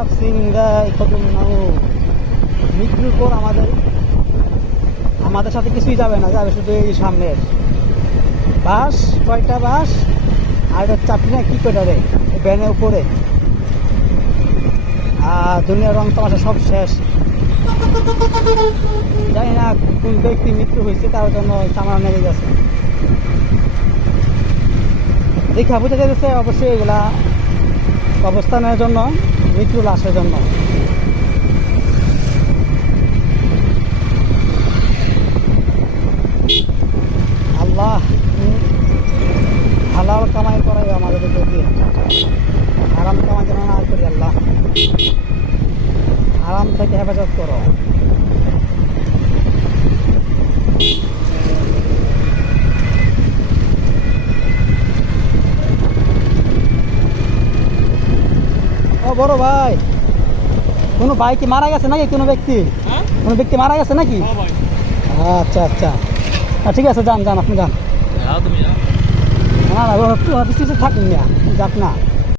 নাফসিন যায়কাতুল মাউত। মৃত্যুর পর আমাদের সাথে কিছুই যাবে না, যাবে শুধু এই সামনের বাস। কয়টা বাস আর এটা চাপি না কি কয়টা রে ভ্যানের উপরে। আর দুনিয়ার রং তামাশা সব শেষ। জানি না কোন ব্যক্তি মৃত্যু হয়েছে, তার জন্য চামড়া নেমে গেছে। দেখা বুঝা যাচ্ছে অবশ্যই এগুলা অবস্থানের জন্য, মৃত্যু লাশের জন্য। আল্লাহ হালাল কামাই করাই আমাদের দিয়ে, আরাম কামাই যেন না করি। আল্লাহ আরাম থেকে হেফাজত করো। ও বড় ভাই, কোনো ভাই কি মারা গেছে নাকি? কোনো ব্যক্তি মারা গেছে নাকি? আচ্ছা আচ্ছা, ঠিক আছে, যান যান, আপনি যান। না না, পিছিয়ে থাকুন না, যাক না।